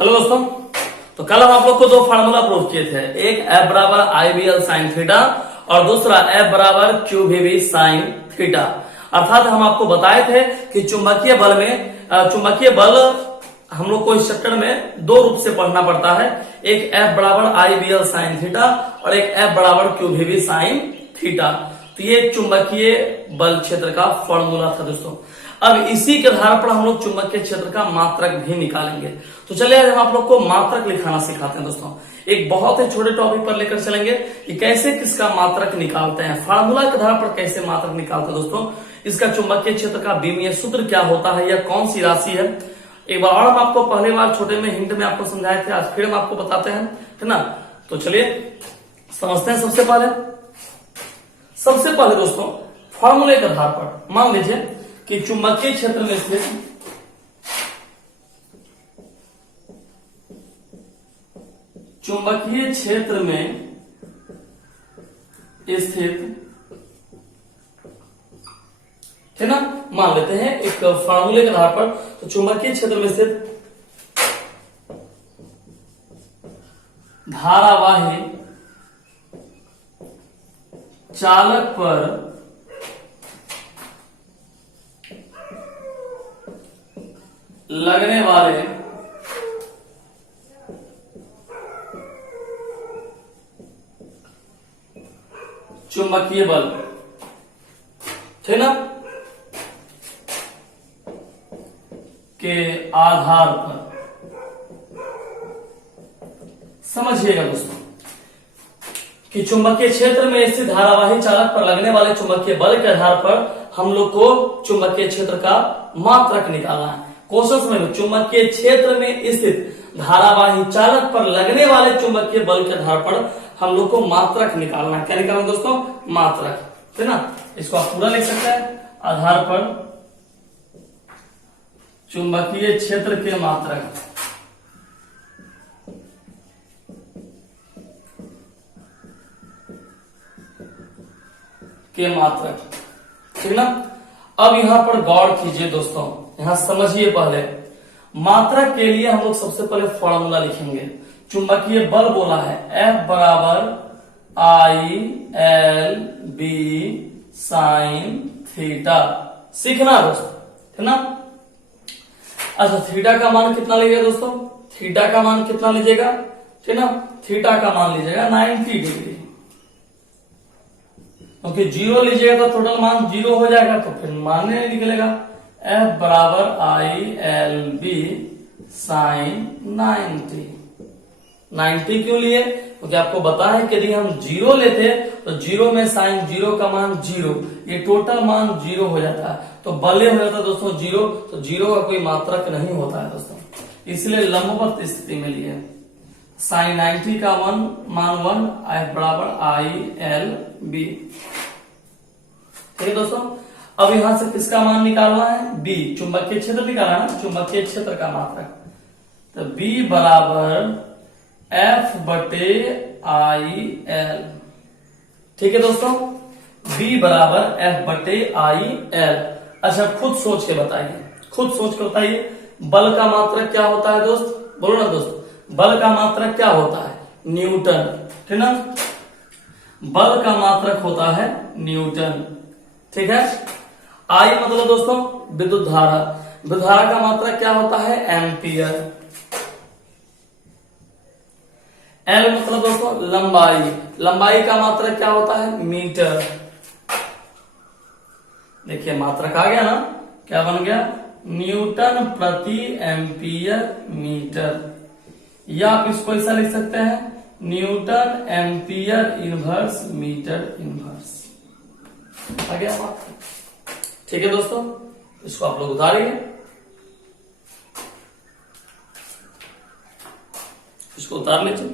Hello दोस्तों। तो कल हम आप लोग को दो फार्मूला प्रूव किए थे, एक F बराबर IBL साइन थीटा और दूसरा F बराबर QVB साइन थीटा। अर्थात हम आपको बताए थे कि चुंबकीय बल हम लोग को इस चैप्टर में दो रूप से पढ़ना पड़ता है, एक F बराबर IBL साइन थीटा और एक F बराबर QVB साइन थीटा। तो ये चुंबकीय बल क्षेत्र का फॉर्मूला था दोस्तों। अब इसी के आधार पर हम लोग चुंबकीय क्षेत्र का मात्रक भी निकालेंगे। तो चलिए आज हम आप लोग को मात्रक लिखाना सिखाते हैं दोस्तों। एक बहुत ही छोटे टॉपिक पर लेकर चलेंगे कि कैसे किसका मात्रक निकालते हैं, फार्मूला के आधार पर कैसे मात्रक निकालते हैं दोस्तों। इसका चुंबकीय क्षेत्र का बीमीय सूत्र क्या होता है, यह कौन सी राशि है। एक बार और हम आपको पहले बार छोटे में हिंट में आपको समझाए थे, आज फिर हम आपको बताते हैं, है ना। तो चलिए समझते हैं। सबसे पहले दोस्तों फॉर्मूले के आधार पर मान लीजिए कि चुंबकीय क्षेत्र में स्थित है ना, मान लेते हैं एक फार्मूले के आधार पर। तो चुंबकीय क्षेत्र में स्थित धारावाही चालक पर लगने वाले चुंबकीय बल, थे ना, के आधार पर समझिएगा दोस्तों कि चुंबकीय क्षेत्र में स्थित धारावाही चालक पर लगने वाले चुंबकीय बल के आधार पर हम लोग को चुंबकीय क्षेत्र का मात्रक निकालना है। क्वेश्चन में चुंबकीय क्षेत्र में स्थित धारावाही चालक पर लगने वाले चुंबकीय बल के आधार पर हम लोग को मात्रक निकालना है। क्या निकालना दोस्तों? मात्रक, है ना। इसको आप पूरा लिख सकते हैं, आधार पर चुंबकीय क्षेत्र के मात्रक ठीक ना। अब यहां पर गौर कीजिए दोस्तों, यहां समझिए। पहले मात्रक के लिए हम लोग सबसे पहले फॉर्मूला लिखेंगे। चुंबकीय बल बोला है F बराबर ILB साइन थीटा, सीखना दोस्तों, है ना। अच्छा, थीटा का मान कितना लीजिएगा दोस्तों? थीटा का मान कितना लीजिएगा, ठीक ना। थीटा का मान लीजिएगा 90 डिग्री, क्योंकि जीरो लीजिएगा तो टोटल मान जीरो हो जाएगा, तो फिर मान नहीं निकलेगा। F बराबर ILB साइन 90 क्यों लिए? क्योंकि आपको पता है कि यदि हम जीरो लेते तो जीरो में साइन जीरो का मान जीरो, ये टोटल मान जीरो हो जाता है, तो बल्ले हो जाता है दोस्तों जीरो। तो जीरो का कोई मात्रक नहीं होता है दोस्तों, इसलिए लंबवत स्थिति में लिए साइन 90 का मान 1, F बराबर ILB। ठीक है दोस्तों। अब यहां से किसका मान निकालना है? B, चुंबकीय क्षेत्र निकालना है, चुंबकीय क्षेत्र का मात्रक। तो B बराबर F बटे IL। ठीक है दोस्तों, B बराबर F बटे IL। अच्छा, खुद सोच के बताइए बल का मात्रक क्या होता है दोस्त? बोलो ना दोस्त, बल का मात्रक क्या होता है? न्यूटन, ठीक ना। बल का मात्रक होता है न्यूटन, ठीक है। I मतलब दोस्तों विद्युत धारा का मात्रक क्या होता है? एम्पियर। L मतलब दोस्तों लंबाई का मात्रक क्या होता है? मीटर। देखिए मात्रक आ गया ना, क्या बन गया? न्यूटन प्रति एम्पियर मीटर, या आप इसको ऐसा लिख सकते हैं, newton ampere inverse metre inverse. आ गया मात्रक, ठीक है दोस्तों। इसको आप लोग उतारिए, इसको उतार लीजिए।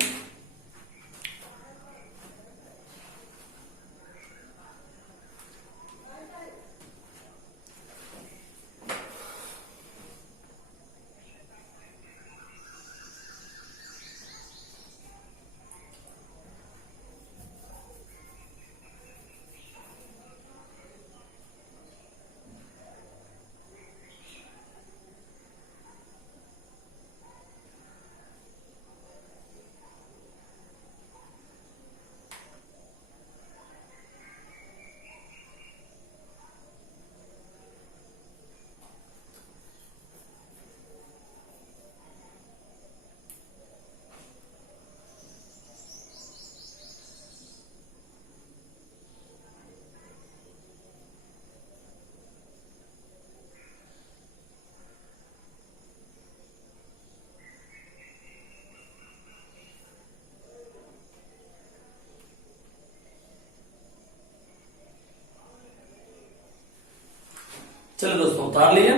चलिए दोस्तों उतार लिए,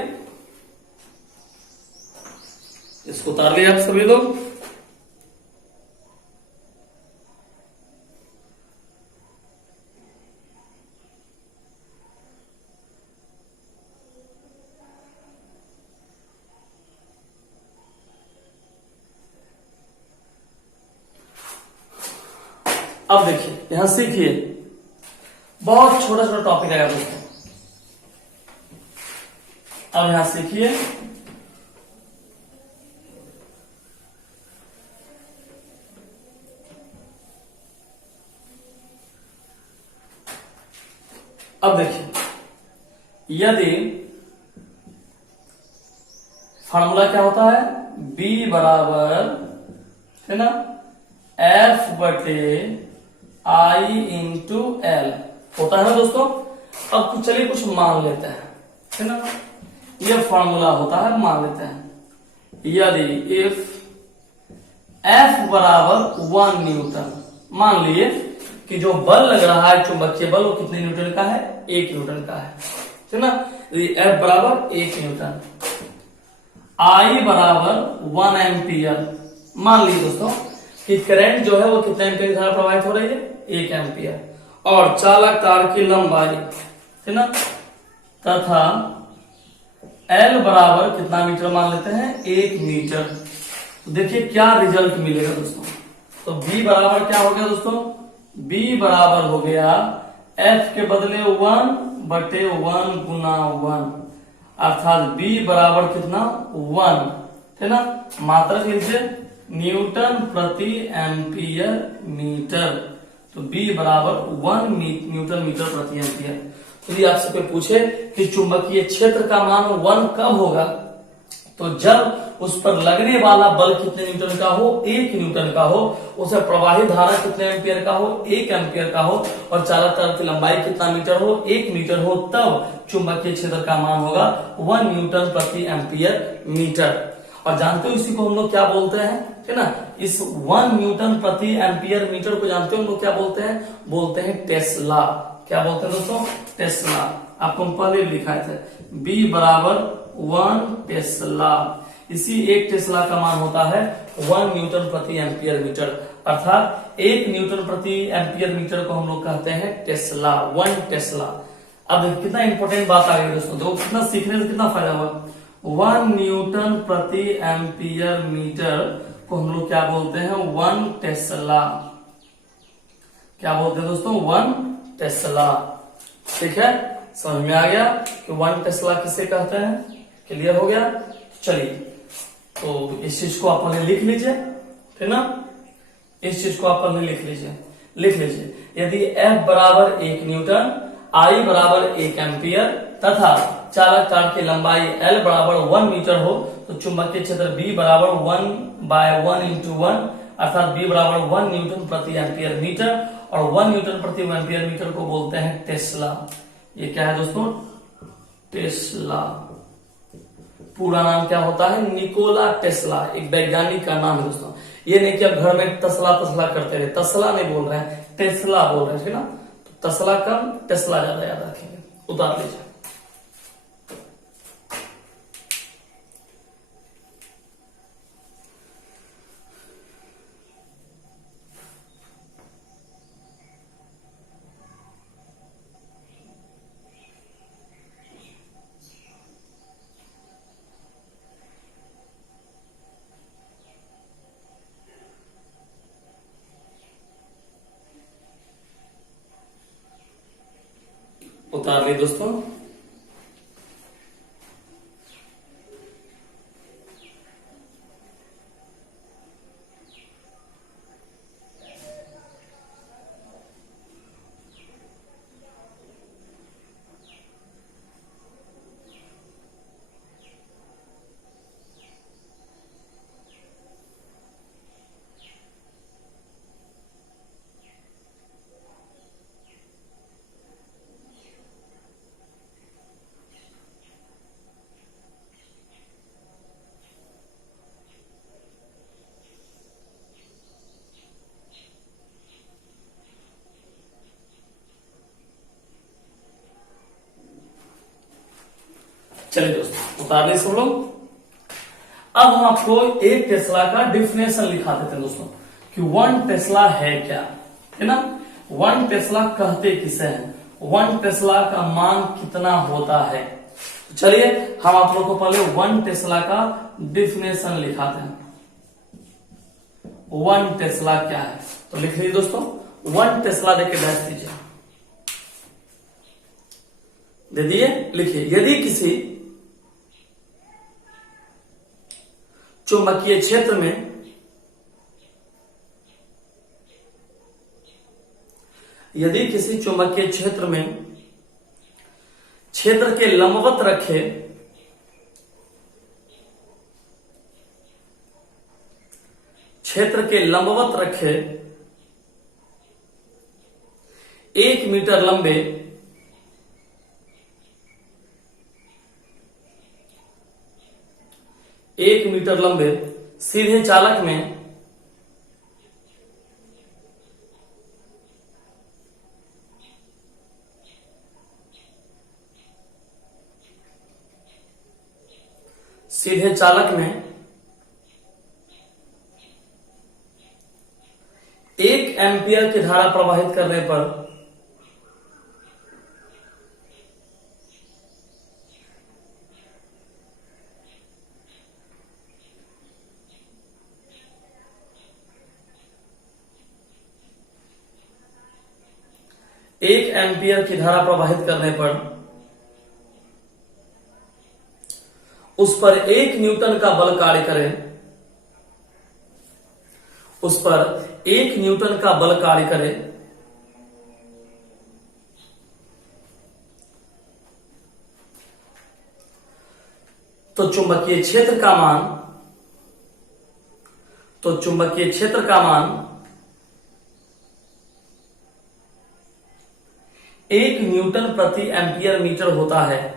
इसको उतार लिया आप सभी लोग। अब देखिए यहां सीखिए, बहुत छोटा छोटा टॉपिक आएगा दोस्तों। अब यहां सीखिए, अब देखिए यदि फार्मूला क्या होता है, B बराबर है ना F बटे I इंटू एल होता है ना दोस्तों। अब कुछ चलिए कुछ मान लेते हैं, है ना, ये फार्मूला होता है, मान लेते हैं। यदि इफ F बराबर 1 न्यूटन, मान लिए कि जो बल लग रहा है चुंबकीय बल वो कितने न्यूटन का है, 1 न्यूटन का है ना। F बराबर 1 न्यूटन, I बराबर 1 एम्पियर। मान लीजिए दोस्तों कि करंट जो है वो कितने एम्पियर की धारा प्रवाहित हो रही है, 1 एम्पियर, और चालक तार की लंबाई है ना, तथा L बराबर कितना मीटर मान लेते हैं, 1 मीटर। तो देखिए क्या रिजल्ट मिलेगा दोस्तों। तो B बराबर क्या हो गया दोस्तों, B बराबर हो गया F के बदले 1 बटे 1 गुना 1, अर्थात B बराबर कितना 1 है ना, मात्रक लीजिए न्यूटन प्रति एम्पियर मीटर। तो B बराबर 1 न्यूटन मीटर प्रति एम्पियर। तो यदि आपसे कोई पूछे कि चुंबकीय क्षेत्र का मान 1 कब होगा, तो जब उस पर लगने वाला बल कितने न्यूटन का हो, 1 न्यूटन का हो, उसे प्रवाहित धारा कितने एम्पियर का हो, 1 एम्पियर का हो, और चालक तार की लंबाई कितना मीटर हो, 1 मीटर हो, तब चुंबकीय क्षेत्र का मान होगा 1 न्यूटन प्रति एम्पियर मीटर। और जानते हो इसी को हम लोग क्या बोलते हैं, है ना, इस 1 न्यूटन प्रति एम्पियर मीटर को जानते हो हम लोग क्या बोलते हैं, बोलते हैं टेस्ला। क्या बोलते हैं दोस्तों, टेस्ला। आपको हम पहले लिखाए थे B बराबर 1 टेस्ला। इसी 1 टेस्ला का मान होता है 1 न्यूटन प्रति एम्पियर मीटर, अर्थात 1 न्यूटन प्रति एम्पियर मीटर को हम लोग कहते हैं टेस्ला, 1 टेस्ला। अब देखिए कितना इंपॉर्टेंट बात आ गई दोस्तों, देखो कितना सीखने से कितना फायदा हुआ। 1 न्यूटन प्रति एम्पियर मीटर को हम लोग क्या बोलते हैं, 1 टेस्ला। क्या बोलते हैं दोस्तों, 1 टेस्ला। ठीक है, समझ में आ गया कि 1 टेस्ला किसे कहते हैं, क्लियर हो गया। चलिए तो इस चीज को आप पहले लिख लीजिए, है ना, इस चीज को आप पहले लिख लीजिए। यदि F बराबर 1 न्यूटन, I बराबर 1 एम्पियर तथा चालक तार की लंबाई L बराबर 1 मीटर हो, तो चुंबकीय क्षेत्र B बराबर 1 बाय 1 इंटू 1, अर्थात B बराबर 1 न्यूटन प्रति एम्पियर मीटर, और 1 न्यूटन प्रति एम्पियर मीटर को बोलते हैं टेस्ला। ये क्या है दोस्तों, टेस्ला। पूरा नाम क्या होता है, निकोला टेस्ला, एक वैज्ञानिक का नाम है दोस्तों। ये नहीं कि अब घर में तसला तसला करते रहे, तसला नहीं बोल रहे हैं, टेस्ला बोल रहे हैं, ठीक है ना। तो तसला कम, टेस्ला ज्यादा याद रखेंगे। उतार लीजिए। उतार ली दोस्तों। चलिए दोस्तों उतार ली सब लोग। अब हम आपको एक टेस्ला का डिफिनेशन लिखा देते हैं दोस्तों कि 1 टेस्ला है क्या, है ना। 1 टेस्ला कहते किसे हैं, 1 टेस्ला का मान कितना होता है। तो चलिए हम आप लोग को पहले 1 टेस्ला का डिफिनेशन लिखाते हैं। 1 टेस्ला क्या है, तो लिख लीजिए दोस्तों 1 टेस्ला देके बैठ दीजिए, दे दिए, लिखिए। यदि किसी चुंबकीय क्षेत्र में क्षेत्र के लंबवत रखे क्षेत्र के लंबवत रखे 1 मीटर लंबे सीधे चालक में एक एम्पियर की धारा प्रवाहित करने पर उस पर 1 न्यूटन का बल कार्य करे, तो चुंबकीय क्षेत्र का मान 1 न्यूटन प्रति एम्पियर मीटर होता है।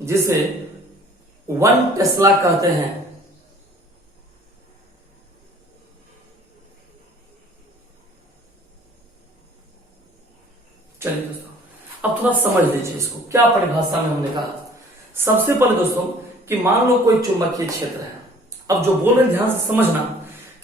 जिसे 1 टेस्ला कहते हैं। चलिए दोस्तों अब थोड़ा समझ लीजिए इसको, क्या परिभाषा में हमने कहा। सबसे पहले दोस्तों कि मान लो कोई चुंबकीय क्षेत्र है। अब जो बोल रहे ध्यान से समझना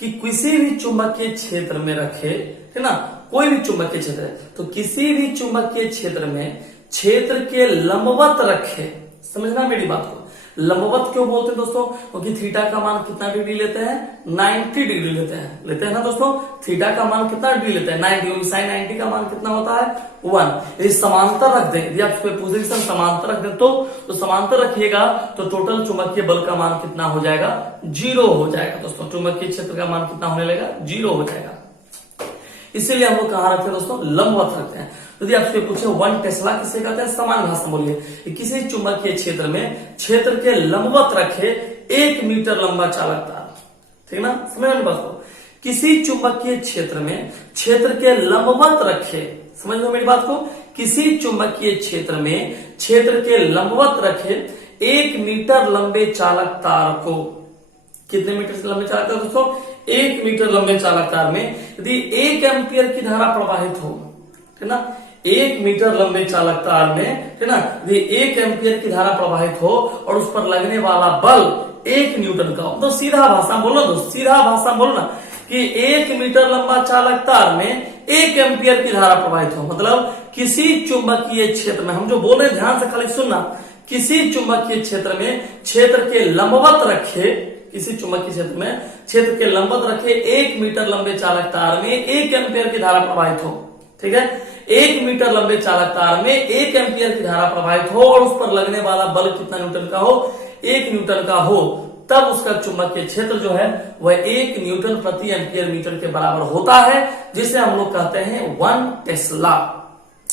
कि किसी भी चुंबकीय क्षेत्र में रखे, है ना, कोई भी चुंबकीय क्षेत्र है तो किसी भी चुंबकीय क्षेत्र में क्षेत्र के लंबवत रखे, समझना मेरी बात को। लंबवत क्यों बोलते हैं दोस्तों, क्योंकि थीटा का मान कितना डिग्री लेते हैं, 90 डिग्री लेते हैं ना दोस्तों। थीटा का मान कितना डिग्री लेते हैं, 90। साइन 90 का मान कितना होता है, 1। यदि समांतर रख दें, यदि आप पोजीशन समांतर रख दें तो समांतर रखिएगा तो टोटल चुंबकीय बल का मान कितना हो जाएगा, 0 हो जाएगा दोस्तों। चुंबकीय क्षेत्र का मान कितना होने लगेगा, 0 हो जाएगा। इसीलिए हम लोग कहां रखते हैं दोस्तों, लंबवत रखते हैं। यदि आपसे पूछे 1 टेस्ला किसे कहते हैं, समान भाषा बोलिए। किसी चुंबकीय क्षेत्र में क्षेत्र के लंबवत रखे 1 मीटर लंबा चालक तार, ठीक ना, समझ लो बात को। किसी चुंबकीय क्षेत्र में क्षेत्र के लंबवत रखे, समझ लो मेरी बात को, किसी चुंबकीय क्षेत्र में क्षेत्र के लंबवत रखे 1 मीटर लंबे चालक तार को, कितने मीटर से लंबे चालक तार दोस्तों, 1 मीटर लंबे चालक तार में यदि 1 एम्पियर की धारा प्रवाहित हो, है ना, 1 मीटर लंबे चालक तार में, है ना, यदि 1 एम्पियर की धारा प्रवाहित हो और उस पर लगने वाला बल 1 न्यूटन का हो, तो सीधा भाषा बोलना दोस्त, सीधा भाषा बोलना कि 1 मीटर लंबा चालक तार में 1 एम्पियर की धारा प्रवाहित हो, मतलब किसी चुंबकीय क्षेत्र में, हम जो बोल रहे हैं ध्यान से खाली सुनना, किसी चुंबकीय क्षेत्र में क्षेत्र के लंबवत रखे, किसी चुंबकीय क्षेत्र में क्षेत्र के लंबवत रखे 1 मीटर लंबे चालक तार में 1 एम्पियर की धारा प्रवाहित हो, ठीक है। 1 मीटर लंबे चालक तार में 1 एम्पियर की धारा प्रवाहित हो और उस पर लगने वाला बल कितना न्यूटन का हो, 1 न्यूटन का हो, तब उसका चुंबकीय क्षेत्र जो है वह 1 न्यूटन प्रति एम्पियर मीटर के बराबर होता है, जिसे हम लोग कहते हैं 1 टेस्ला।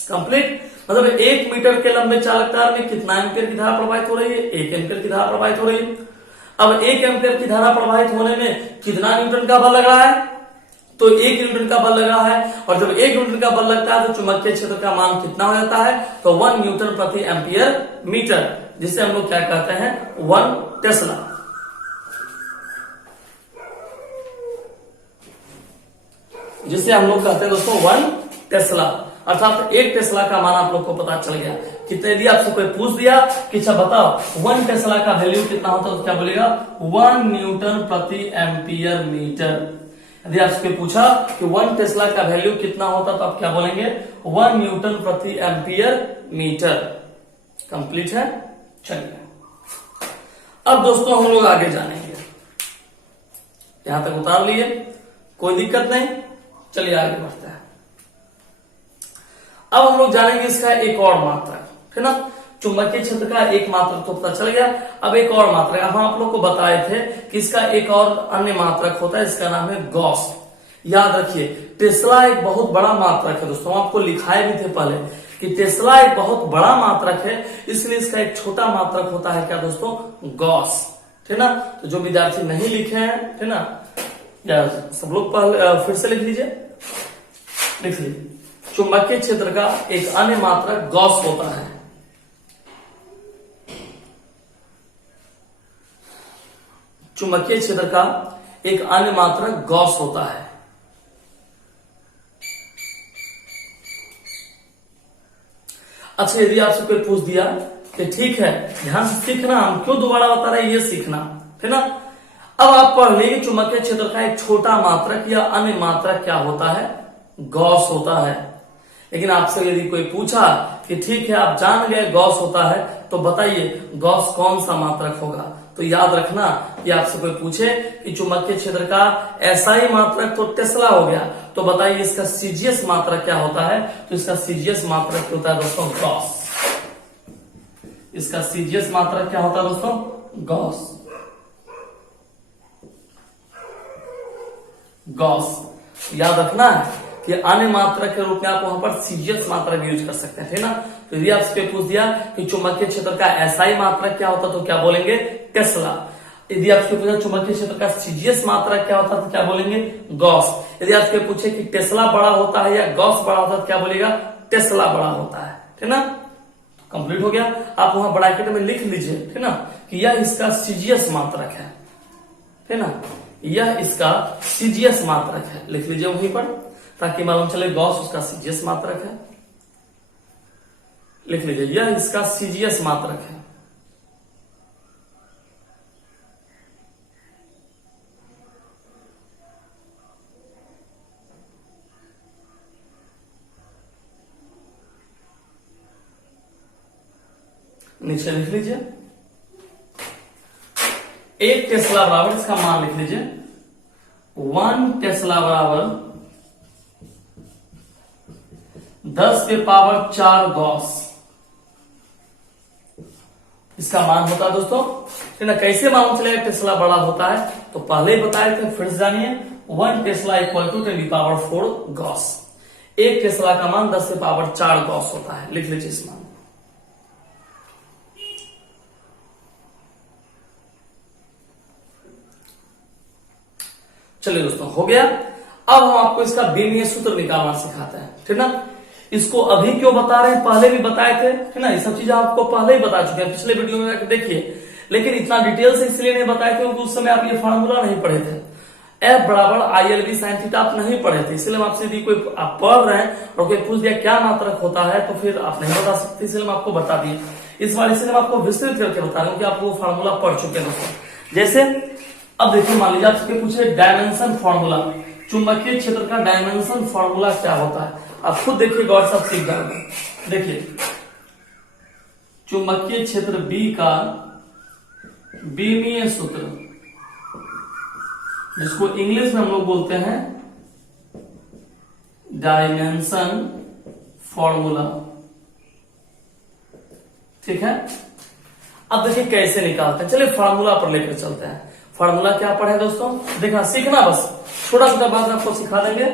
कंप्लीट, मतलब 1 मीटर के लंबे चालक तार में कितना एम्पियर की धारा प्रवाहित हो रही है, 1 एम्पियर की धारा प्रवाहित हो रही है। अब 1 एम्पियर की धारा प्रवाहित होने में कितना न्यूटन का बल लग रहा है, तो 1 न्यूटन का बल लगा है, और जब 1 न्यूटन का बल लगता है तो चुंबकीय क्षेत्र का मान कितना हो जाता है, तो 1 न्यूटन प्रति एम्पियर मीटर, जिसे हम लोग क्या कहते हैं, 1 टेस्ला। जिसे हम लोग कहते हैं दोस्तों 1 टेस्ला, अर्थात 1 टेस्ला का मान आप लोग को पता चल गया। कितने दिया, आपसे कोई पूछ दिया कि अच्छा बताओ 1 टेस्ला का वैल्यू कितना होता है, तो क्या बोलेगा, 1 न्यूटन प्रति एम्पियर मीटर। यदि आपसे पूछा कि 1 टेस्ला का वैल्यू कितना होता, तो आप क्या बोलेंगे, 1 न्यूटन प्रति एम्पियर मीटर। कंप्लीट है। चलिए अब दोस्तों हम लोग आगे जानेंगे, यहां तक उतार लिए, कोई दिक्कत नहीं, चलिए आगे बढ़ते हैं। अब हम लोग जानेंगे इसका एक और मात्रक, है ना। चुंबकीय क्षेत्र का एक मात्रक तो पता चल गया, अब एक और मात्रक हम आप लोग को बताए थे कि इसका एक और अन्य मात्रक होता है, इसका नाम है गॉस। याद रखिए टेस्ला एक बहुत बड़ा मात्रक है दोस्तों, आपको लिखाए भी थे पहले कि टेस्ला एक बहुत बड़ा मात्रक है, इसलिए इसका एक छोटा मात्रक होता है क्या दोस्तों, गॉस, है ना। तो जो विद्यार्थी नहीं लिखे हैं, है ना, या सब लोग पहले फिर से लिख लीजिए, लिख लीजिए। चुंबकीय क्षेत्र का एक अन्य मात्रक गॉस होता है। चुंबकीय क्षेत्र का एक अन्य मात्रक गॉस होता है। अच्छा, यदि आपसे कोई पूछ दिया कि ठीक है, ध्यान से सीखना, हम क्यों दोबारा बता रहे हैं, ये सीखना, है ना। अब आप पढ़ लीजिए चुंबकीय क्षेत्र का एक छोटा मात्रक या अन्य मात्रक क्या होता है, गॉस होता है। लेकिन आपसे यदि कोई पूछा कि ठीक है आप जान गए गॉस होता है, तो बताइए गॉस कौन सा मात्रक होगा, तो याद रखना कि आपसे कोई पूछे कि चुंबकीय क्षेत्र का ऐसा ही मात्रक तो टेस्ला हो गया, तो बताइए इसका सीजीएस मात्रक क्या होता है, तो इसका सीजीएस मात्रक क्या होता है दोस्तों, गॉस। इसका सीजीएस मात्रक क्या होता है दोस्तों, गॉस। गॉस याद रखना है कि अन्य मात्रक के रूप में आप वहां पर सीजीएस मात्रक यूज कर सकते हैं, है ना। तो यदि आपसे पूछ दिया कि चुंबकीय क्षेत्र का एसआई मात्रक क्या होता, तो क्या बोलेंगे, टेस्ला। यदि आपसे पूछा चुंबकीय क्षेत्र का सीजीएस मात्रक क्या होता, तो क्या बोलेंगे, गॉस। यदि आपसे पूछे कि टेस्ला बड़ा होता है या गॉस बड़ा होता है, तो क्या बोलेगा, टेस्ला बड़ा होता है ना। कंप्लीट हो गया। आप वहां ब्रैकेट में लिख लीजिए, है ना, कि यह इसका सीजीएस मात्रक है ना, यह इसका सीजीएस मात्रक है, लिख लीजिए वहीं पर, ताकि मालूम चले गॉस उसका सीजीएस मात्रक है। लिख लीजिए यह इसका सीजीएस मात्रक है। नीचे लिख लीजिए 1 टेस्ला बराबर, इसका मान लिख लीजिए 1 टेस्ला बराबर 10 के पावर 4 गॉस, इसका मान होता है दोस्तों, है ना। कैसे मालूम चलेगा टेस्ला बड़ा होता है, तो पहले ही बताए थे, फिर से जानिए, 1 टेस्ला इक्वल टू 10 की पावर 4 गॉस। 1 टेस्ला का मान 10 के पावर 4 गॉस होता है, लिख लीजिए इस मान। चलिए दोस्तों हो गया। अब हम आपको इसका बीमीय सूत्र निकालना सिखाते हैं, ठीक ना। इसको अभी क्यों बता रहे हैं, पहले भी बताए थे, है ना। ये सब चीजें आपको पहले ही बता चुके हैं, पिछले वीडियो में जाकर देखिए। लेकिन इतना डिटेल से इसलिए नहीं बताए क्योंकि उस समय आप ये फार्मूला नहीं पढ़े थे, F बराबर ILB sin थीटा आप नहीं पढ़े थे। इसलिए हम आपसे यदि कोई आप पढ़ रहे हैं और कोई पूछ दिया क्या मात्रक होता है, तो फिर आप नहीं बता सकते, इसलिए हम आपको बता दिए। इस बार इसलिए हम आपको विस्तृत करके बता रहे हैं कि आप वो फार्मूला पढ़ चुके हैं। जैसे अब देखिए, मान लीजिए आपसे पूछे डायमेंशन फॉर्मूला, चुंबकीय क्षेत्र का डायमेंशन फॉर्मूला क्या होता है, आप खुद देखिए, गौर से सीख जाएंगे। देखिए चुंबकीय क्षेत्र B का बीमीय सूत्र, जिसको इंग्लिश में हम लोग बोलते हैं डायमेंशन फॉर्मूला, ठीक है। अब देखिए कैसे निकालते हैं, चलिए फार्मूला पर लेकर चलते हैं। फार्मूला क्या पढ़े दोस्तों, देखना सीखना, बस छोटा छोटा बात आपको सिखा देंगे।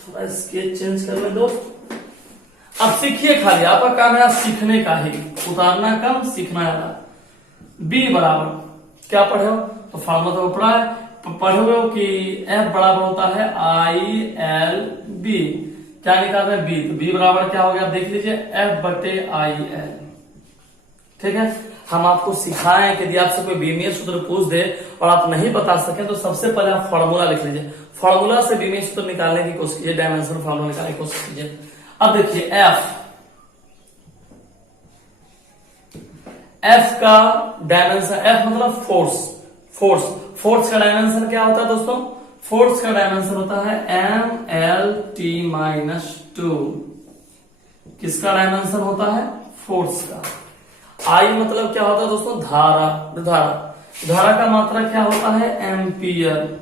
थोड़ा स्केच चेंज कर ले दोस्त, अब सीखिए, खाली आपका काम है सीखने का ही, उतारना कम सीखना ज्यादा। बी बराबर क्या पढ़े हो, तो फार्मूला तो पढ़ा है पढ़ोगे हो कि F बराबर होता है आई एल बी। क्या निकाल रहे हैं बी, तो बी बराबर क्या हो गया देख लीजिए F बटे आई एल। ठीक है, हम आपको सिखाएं कि यदि आपसे कोई बीमीय सूत्र पूछ दे और आप नहीं बता सके तो सबसे पहले आप फॉर्मूला लिख लीजिए, फॉर्मूला से बीमीय सूत्र निकालने की कोशिश कीजिए, डायमेंशन फॉर्मूला निकालने की कोशिश कीजिए। अब देखिए एफ का डायमेंशन, एफ मतलब फोर्स, फोर्स का डायमेंशन क्या होता है दोस्तों, फोर्स का डायमेंशन होता है M L T minus two. किसका डायमेंशन होता है, फोर्स का। आई मतलब क्या होता है दोस्तों, धारा का मात्रा क्या होता है, एम्पियर।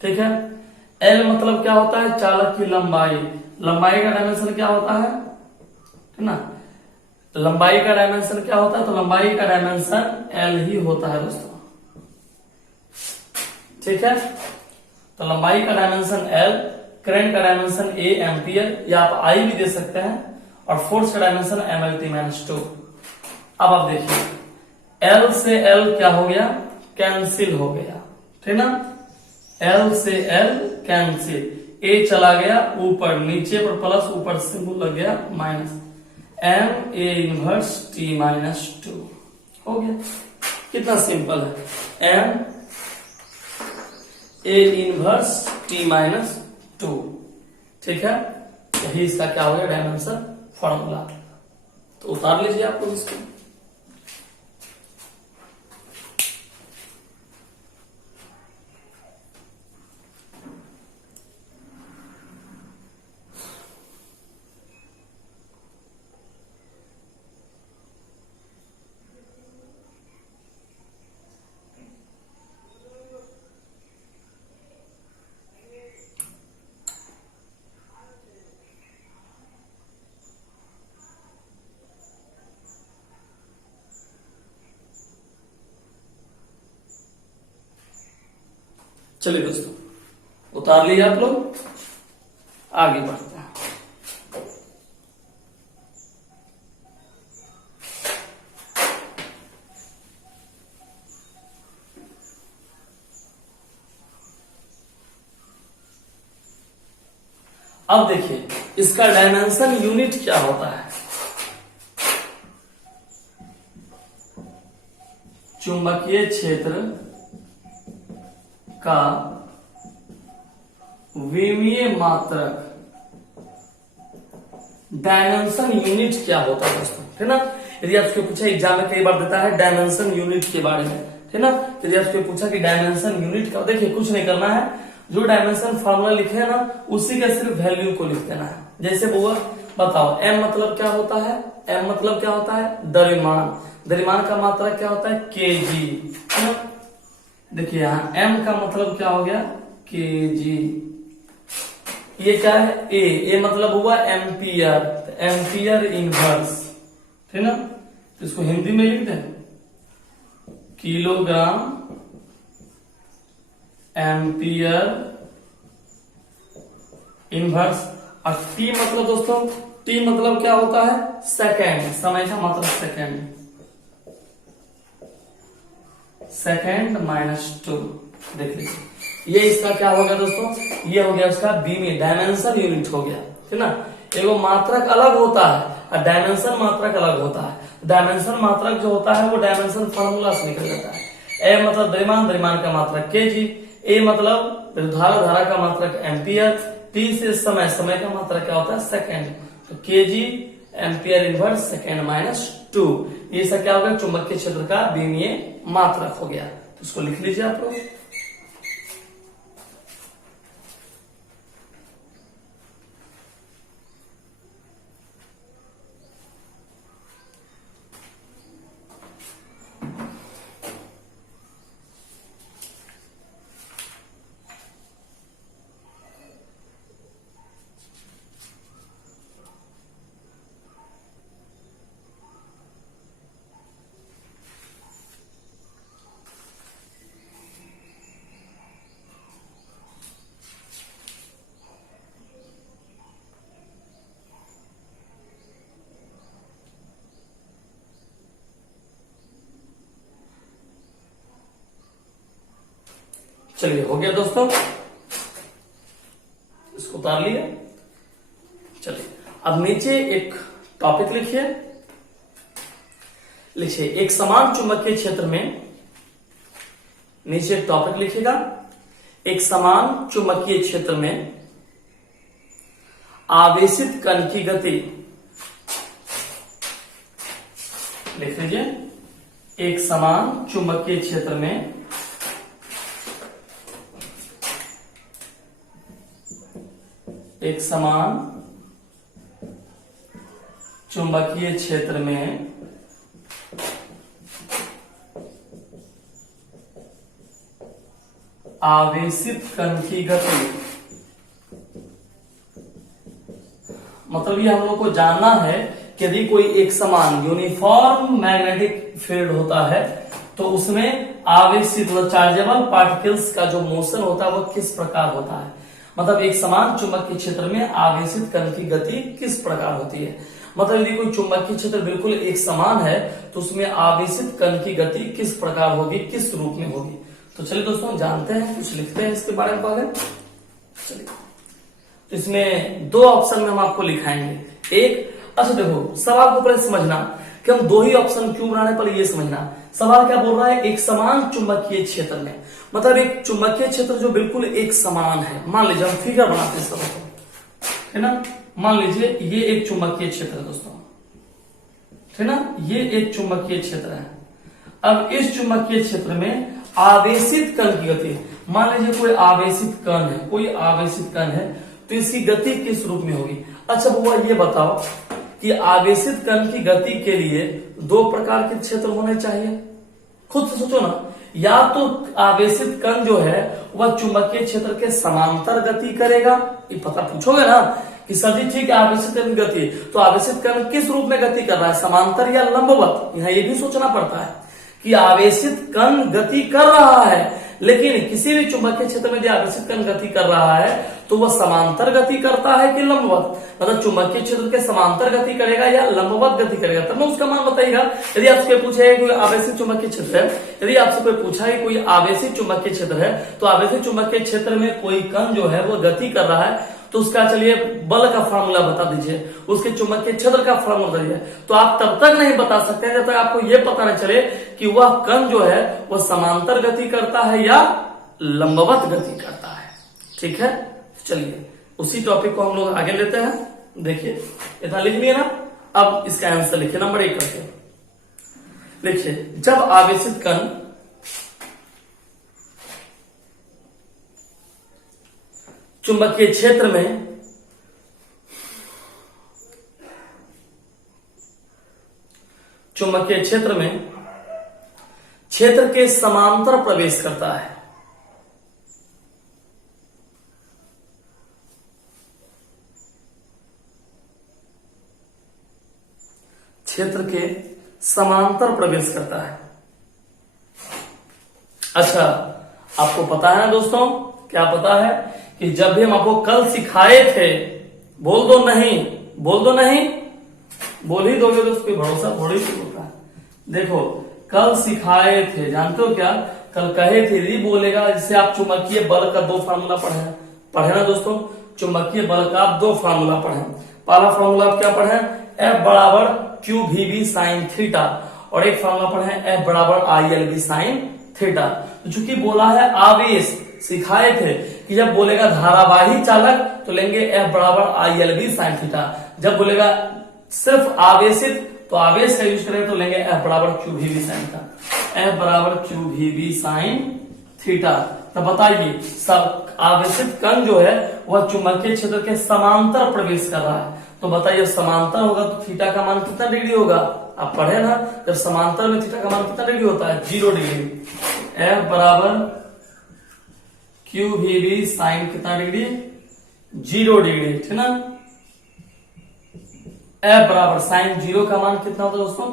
ठीक है, एल मतलब क्या होता है, चालक की लंबाई, लंबाई का डायमेंशन क्या होता है ना, लंबाई का डायमेंशन क्या होता है, तो लंबाई का डायमेंशन एल ही होता है दोस्तों। ठीक है, तो लंबाई का डायमेंशन एल, करंट का डायमेंशन ए एम्पियर, या आप आई भी दे सकते हैं, और फोर्स का dimension M L T minus two. अब आप देखिए एल से एल क्या हो गया, कैंसिल हो गया, ठीक ना, एल से एल कैंसिल, ए चला गया ऊपर, नीचे पर प्लस, ऊपर सिंबल लग गया minus, M A inverse T minus two हो गया। कितना सिंपल है, M A inverse T minus two. ठीक है, यही इसका क्या हो गया डायमेंशन फॉर्मूला। तो उतार लीजिए आपको इसको। चलिए दोस्तों, उतार लिए आप लोग, आगे बढ़ते हैं। अब देखिए इसका डायमेंशन यूनिट क्या होता है, चुंबकीय क्षेत्र का विमीय मात्रक, डायमेंशन यूनिट क्या होता है दोस्तों, ठीक ना। यदि आपसे पूछा एग्जाम में कई बार देता है डायमेंशन यूनिट के बारे में, ठीक ना, यदि आपसे पूछा कि डायमेंशन यूनिट का, देखिए कुछ नहीं करना है, जो डायमेंशन फॉर्मूला लिखे है ना उसी का सिर्फ वैल्यू को लिख देना है। जैसे बुआ बताओ, एम मतलब क्या होता है, एम मतलब क्या होता है, द्रव्यमान, द्रव्यमान का मात्रा क्या होता है, केजी, है ना। देखिए यहाँ m का मतलब क्या हो गया, केजी, ये क्या है ए मतलब हुआ एम्पियर, तो एम्पियर इनवर्स, ठीक ना, तो इसको हिंदी में लिख दें किलोग्राम एम्पियर इनवर्स। और टी मतलब दोस्तों, टी मतलब क्या होता है, सेकेंड, समय का मतलब सेकेंड, सेकेंड माइनस टू। देख लीजिए ये इसका क्या हो गया दोस्तों, ये हो गया उसका बी में डायमेंशन यूनिट हो गया, ठीक ना। एगो मात्रक अलग होता है और डायमेंशन मात्रक अलग होता है। डायमेंशन मात्रक जो होता है वो डायमेंशन फॉर्मूला से निकल जाता है। ए मतलब द्रव्यमान, द्रव्यमान का मात्रक केजी, ए मतलब धारा, धारा का मात्रक एम्पियर, टी से समय, समय का मात्रक क्या होता है, सेकेंड, तो KG ampere inverse second minus two. ये सब क्या हो गया, चुंबकीय क्षेत्र का विमीय मात्रक हो गया। तो इसको लिख लीजिए आप लोग। चलिए हो गया दोस्तों, इसको उतार लिया। चलिए अब नीचे एक टॉपिक लिखिए। एक समान चुंबकीय क्षेत्र में, नीचे एक टॉपिक लिखिएगा, एक समान चुंबकीय क्षेत्र में आवेशित कण की गति, लिख लीजिए, एक समान चुंबकीय क्षेत्र में एक समान चुंबकीय क्षेत्र में आवेशित कण की गति, मतलब ये हम लोग को जानना है कि यदि कोई एक समान यूनिफॉर्म मैग्नेटिक फील्ड होता है तो उसमें आवेशित चार्जेबल पार्टिकल्स का जो मोशन होता है वो किस प्रकार होता है। मतलब एक समान चुंबकीय क्षेत्र में आवेशित कण की गति किस प्रकार होती है। मतलब यदि कोई चुंबकीय क्षेत्र बिल्कुल एक समान है तो उसमें आवेशित कण की गति किस प्रकार होगी, किस रूप में होगी। तो चलिए दोस्तों जानते हैं, कुछ लिखते हैं इसके बारे में पहले। चलिए तो इसमें दो ऑप्शन में हम आपको लिखाएंगे। एक, अच्छा देखो सवाल को पहले समझना कि हम दो ही ऑप्शन क्यों बनाने, पर ये समझना सवाल क्या बोल रहा है। एक समान चुंबकीय क्षेत्र में, मतलब एक चुंबकीय क्षेत्र जो बिल्कुल एक समान है। मान लीजिए हम फिगर बनाते हैं सबको, है ना। मान लीजिए ये एक चुंबकीय क्षेत्र है दोस्तों, है ना, ये एक चुंबकीय क्षेत्र है। अब इस चुंबकीय क्षेत्र में आवेशित कण की गति, मान लीजिए कोई आवेशित कण है, कोई आवेशित कण है, तो इसकी गति किस रूप में होगी। अच्छा बुआ ये बताओ कि आवेशित कण की गति के लिए दो प्रकार के क्षेत्र होने चाहिए। खुद से सोचो ना, या तो आवेशित कण जो है वह चुंबकीय क्षेत्र के समांतर गति करेगा, ये पता पूछोगे ना कि सर जी ठीक है आवेशित कण की गति, तो आवेशित कण किस रूप में गति कर रहा है, समांतर या लंबवत। यहाँ ये भी सोचना पड़ता है कि आवेशित कण गति कर रहा है, लेकिन किसी भी चुंबकीय क्षेत्र में यदि आवेशित कण गति कर रहा है तो वह समांतर गति करता है कि लंबवत, मतलब चुंबकीय क्षेत्र के समांतर गति करेगा या लंबवत गति करेगा, तब मैं उसका मान बताइएगा। यदि आपसे पूछे कोई आवेशित चुंबकीय क्षेत्र है, यदि आपसे कोई पूछा है कोई आवेशित चुंबकीय क्षेत्र है, तो आवेशित चुंबकीय क्षेत्र में कोई कण जो है वो गति कर रहा है, तो उसका चलिए बल का फार्मूला बता दीजिए, उसके चुंबकीय क्षेत्र का फार्मूला बता दीजिए। तो आप तब तक नहीं बता सकते जब तक आपको यह पता नहीं चले कि वह कण जो है वह समांतर गति करता है या लंबवत गति करता है। ठीक है, चलिए उसी टॉपिक को हम लोग आगे लेते हैं। देखिए इतना लिख लिया ना, अब इसका आंसर लिखिए नंबर 1 करके। लिखिए, जब आवेशित कण चुंबकीय क्षेत्र में क्षेत्र के समांतर प्रवेश करता है, क्षेत्र के समांतर प्रवेश करता है। अच्छा आपको पता है ना दोस्तों, क्या पता है कि जब भी हम आपको कल सिखाए थे, बोल दो नहीं, बोल दो नहीं, बोल ही दोगे तो उस पर भरोसा थोड़ी सी होता है। देखो कल सिखाए थे, जानते हो क्या, कल कहे थे यदि बोलेगा जिससे आप चुंबकीय बल का 2 फार्मूला पढ़े ना दोस्तों, चुंबकीय बल का आप 2 फार्मूला पढ़े। पहला फार्मूला आप क्या पढ़े, F बराबर Q V B sine theta, और एक फार्मूला पढ़े F बराबर I L B sine theta. तो चूंकि बोला है आवेश, सिखाए थे कि जब बोलेगा धारावाही चालक तो लेंगे F बराबर I L B sine theta, जब बोलेगा सिर्फ आवेशित तो आवेश का यूज करेंगे तो लेंगे F बराबर Q V B sine theta, F बराबर Q V B sine theta. तो बताइए सब आवेशित कण जो है वह चुंबकीय क्षेत्र के समांतर प्रवेश कर रहा है, तो बताइए समांतर होगा तो थीटा का मान कितना डिग्री होगा, आप पढ़े ना, जब समांतर में थीटा का मान कितना डिग्री होता है, 0 डिग्री। F बराबर क्यू वी बी साइन कितना डिग्री, 0 डिग्री, ठीक ना। F बराबर साइन 0 का मान कितना होता है दोस्तों,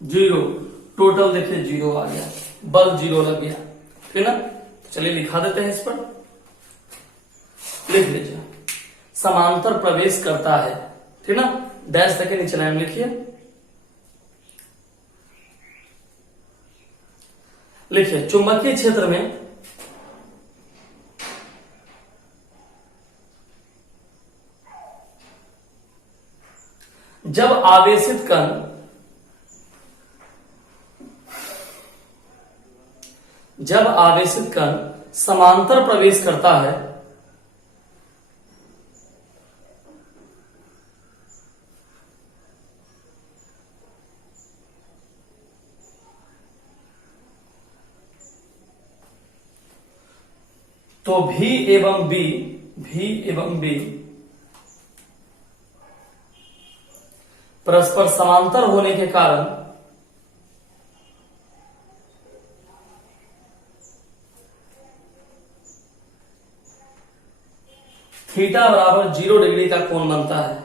0, टोटल देखिए 0 आ गया, बल 0 लग गया, ठीक ना। चलिए लिखा देते हैं इस पर, लिख लीजिए समांतर प्रवेश करता है, ठीक ना, डैश देके नीचे लाइन लिखिए। लिखिए चुंबकीय क्षेत्र में जब आवेशित कण समांतर प्रवेश करता है तो V एवं B परस्पर समांतर होने के कारण थीटा बराबर 0 डिग्री का कोण बनता है।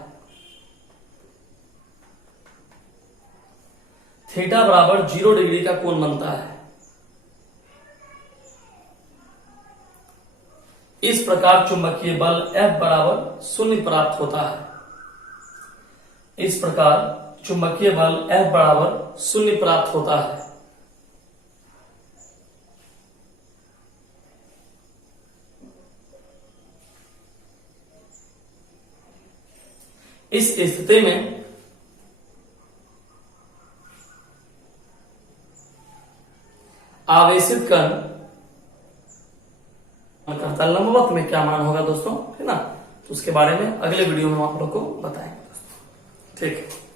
थीटा बराबर 0 डिग्री का कोण बनता है। इस प्रकार चुंबकीय बल F बराबर 0 प्राप्त होता है। इस प्रकार चुंबकीय बल F बराबर 0 प्राप्त होता है। इस स्थिति में आवेशित कण करता लंबवत में क्या मान होगा दोस्तों, है ना। तो उसके बारे में अगले वीडियो में हम आप लोग को बताएंगे दोस्तों। ठीक है।